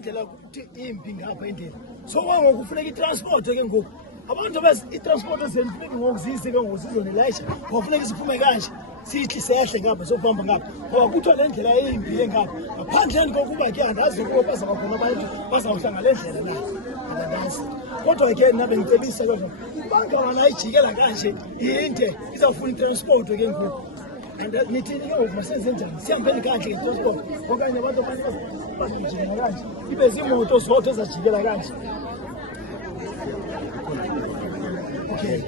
indlela ukuthi impi ngapha indlela so ngoku kufuneka itransport ke ngoku abantu bese itransport ezenifika ngokuzise ke ngosizone layisha kufuneka siphume kanje sithi sehle ngapha sokuhamba ngapha ngoba kuthiwa le ndlela eyimbi engapha ngaphandle kokuba ke andazi ukuba bazaba khona abantu bazawuhlanga le ndlela la andazi kodwa ke nabe ngicebisa kodwa bangabana ijikela kanje inde izawufuna itransport ke ngoku and nithi ke ngokusenze njani sihambeni kanje ngetransport okanye abantu bazijikela kanje ibe zimoto zodwa ezajikela kanje okay